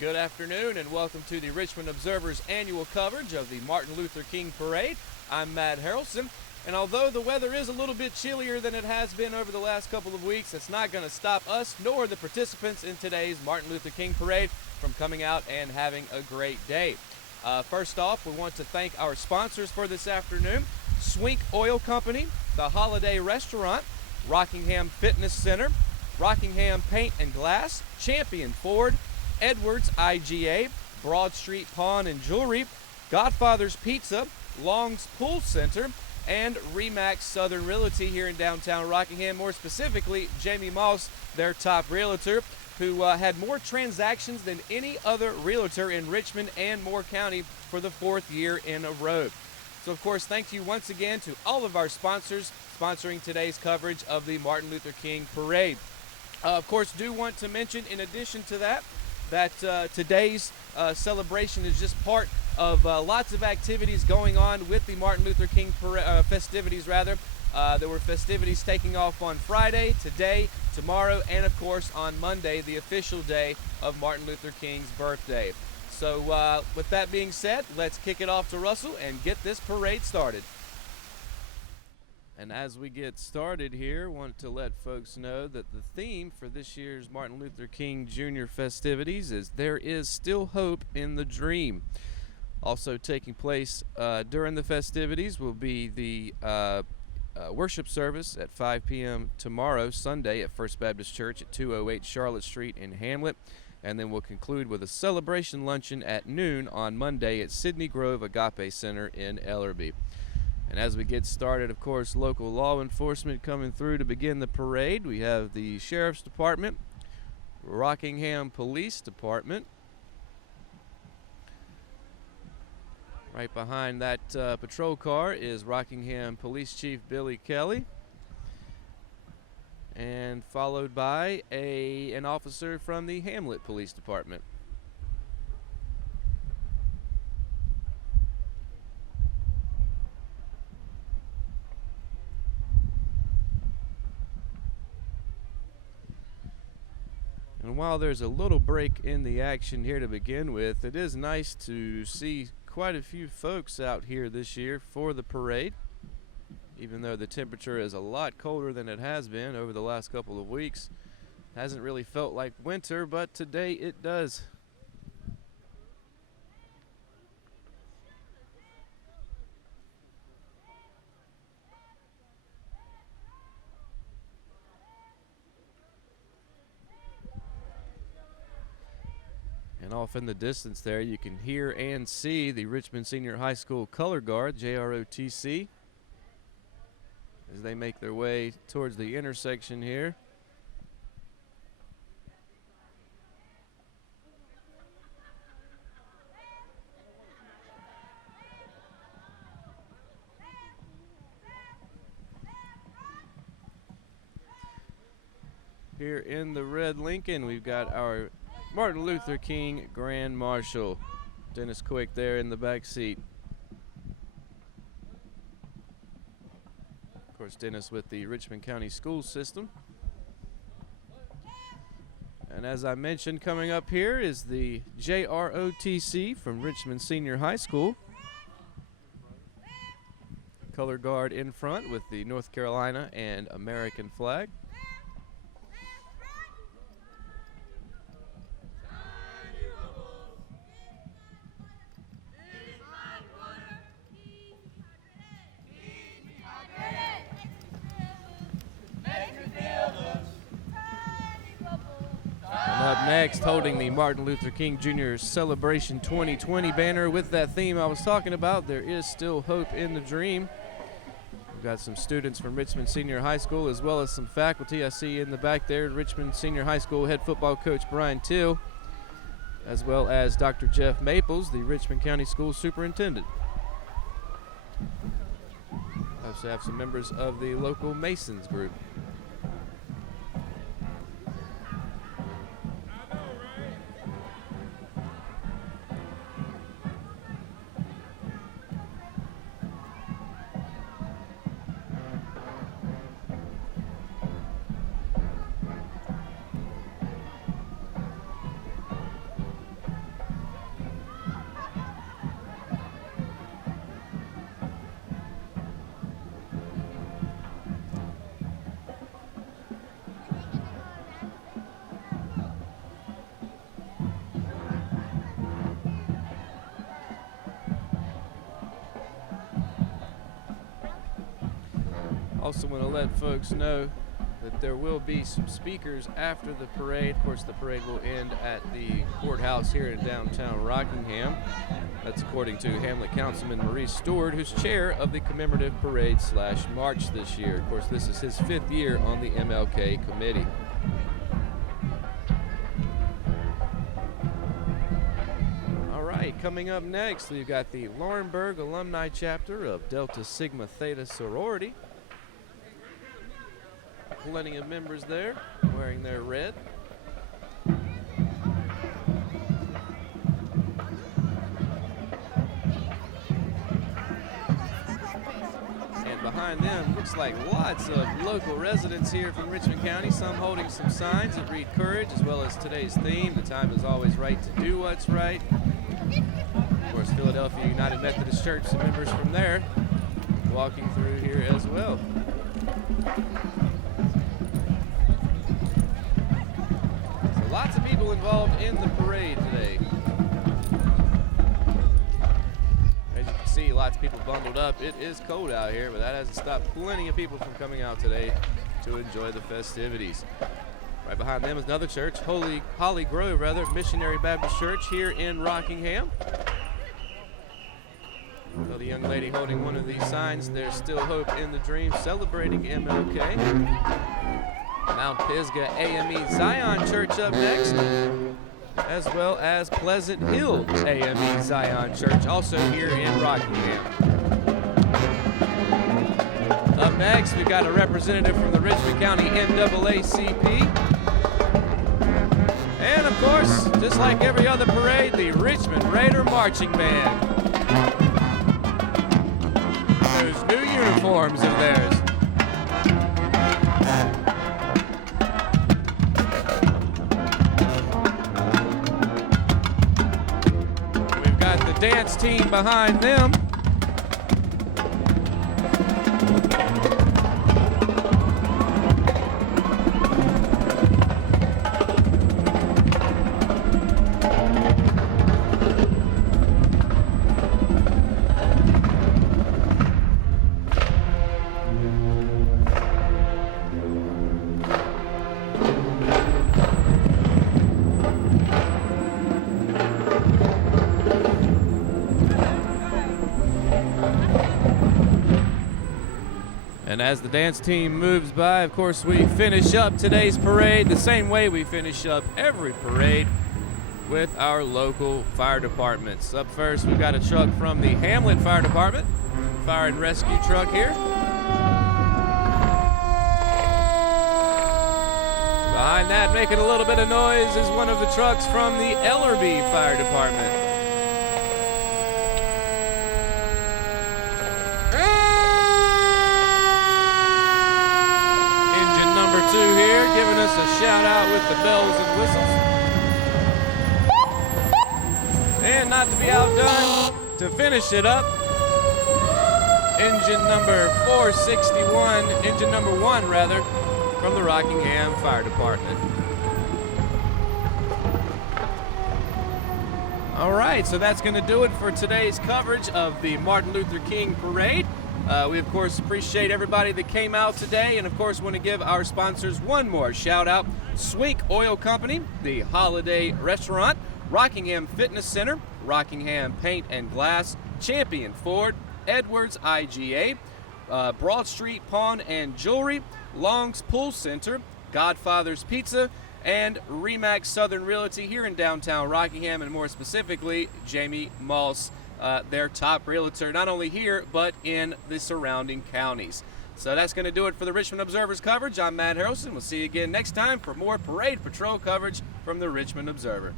Good afternoon and welcome to the Richmond Observer's annual coverage of the Martin Luther King Parade. I'm Matt Harrelson, and although the weather is a little bit chillier than it has been over the last couple of weeks, it's not going to stop us nor the participants in today's Martin Luther King Parade from coming out and having a great day. First off, we want to thank our sponsors for this afternoon: Swink Oil Company, the Holiday Restaurant, Rockingham Fitness Center, Rockingham Paint and Glass, Champion Ford, Edwards IGA, Broad Street Pawn and Jewelry, Godfather's Pizza, Long's Pool Center, and Remax Southern Realty here in downtown Rockingham. More specifically, Jamie Moss, their top realtor, who had more transactions than any other realtor in Richmond and Moore County for the fourth year in a row. So, of course, thank you once again to all of our sponsors sponsoring today's coverage of the Martin Luther King Parade. Of course, do want to mention, in addition to that, today's celebration is just part of lots of activities going on with the Martin Luther King festivities. There were festivities taking off on Friday, today, tomorrow, and of course on Monday, the official day of Martin Luther King's birthday. So with that being said, let's kick it off to Russell and get this parade started. And as we get started here, I want to let folks know that the theme for this year's Martin Luther King Jr. festivities is "There is Still Hope in the Dream." Also taking place during the festivities will be the worship service at 5 p.m. tomorrow, Sunday, at First Baptist Church at 208 Charlotte Street in Hamlet. And then we'll conclude with a celebration luncheon at noon on Monday at Sydney Grove Agape Center in Ellerby. And as we get started, of course, local law enforcement coming through to begin the parade. We have the Sheriff's Department, Rockingham Police Department. Right behind that patrol car is Rockingham Police Chief Billy Kelly. And followed by an officer from the Hamlet Police Department. And while there's a little break in the action here to begin with, it is nice to see quite a few folks out here this year for the parade. Even though the temperature is a lot colder than it has been over the last couple of weeks. Hasn't really felt like winter, but today it does. And off in the distance there, you can hear and see the Richmond Senior High School Color Guard, JROTC, as they make their way towards the intersection here. Here in the red Lincoln, we've got our Martin Luther King Grand Marshal, Dennis Quick, there in the back seat. Of course, Dennis with the Richmond County School System. And as I mentioned, coming up here is the JROTC from Richmond Senior High School. Color guard in front with the North Carolina and American flag. Up next, holding the Martin Luther King Jr. Celebration 2020 banner with that theme I was talking about, "There is still hope in the dream." We've got some students from Richmond Senior High School as well as some faculty. I see in the back there Richmond Senior High School head football coach Brian Till, as well as Dr. Jeff Maples, the Richmond County School Superintendent. I also have some members of the local Masons group. Also want to let folks know that there will be some speakers after the parade. Of course, the parade will end at the courthouse here in downtown Rockingham. That's according to Hamlet Councilman Maurice Stewart, who's chair of the commemorative parade/march this year. Of course, this is his 5th year on the MLK committee. All right, coming up next, we've got the Laurinburg Alumni Chapter of Delta Sigma Theta Sorority. Plenty of members there wearing their red. And behind them, looks like lots of local residents here from Richmond County, some holding some signs that read courage, as well as today's theme, the time is always right to do what's right. Of course, Philadelphia United Methodist Church, some members from there walking through here as well. Lots of people involved in the parade today. As you can see, lots of people bundled up. It is cold out here, but that hasn't stopped plenty of people from coming out today to enjoy the festivities. Right behind them is another church, Holly Grove, Missionary Baptist Church here in Rockingham. So the young lady holding one of these signs, "There's still hope in the dream," celebrating MLK. Mount Pisgah AME Zion Church up next, as well as Pleasant Hill AME Zion Church, also here in Rockingham. Up next, we've got a representative from the Richmond County NAACP. And of course, just like every other parade, the Richmond Raider Marching Band. Those new uniforms of theirs. Dance team behind them. And as the dance team moves by, of course, we finish up today's parade the same way we finish up every parade, with our local fire departments. Up first, we've got a truck from the Hamlet Fire Department, fire and rescue truck here. Behind that, making a little bit of noise, is one of the trucks from the Ellerby Fire Department. Two here, giving us a shout out with the bells and whistles. And not to be outdone, to finish it up, engine number 461, engine number 1 rather, from the Rockingham Fire Department. All right, so that's going to do it for today's coverage of the Martin Luther King Parade. We, of course, appreciate everybody that came out today, and, of course, want to give our sponsors one more shout-out. Swink Oil Company, the Holiday Restaurant, Rockingham Fitness Center, Rockingham Paint and Glass, Champion Ford, Edwards IGA, Broad Street Pawn and Jewelry, Long's Pool Center, Godfather's Pizza, and Remax Southern Realty here in downtown Rockingham, and more specifically, Jamie Moss, their top realtor, not only here, but in the surrounding counties. So that's going to do it for the Richmond Observer's coverage. I'm Matt Harrelson. We'll see you again next time for more Parade Patrol coverage from the Richmond Observer.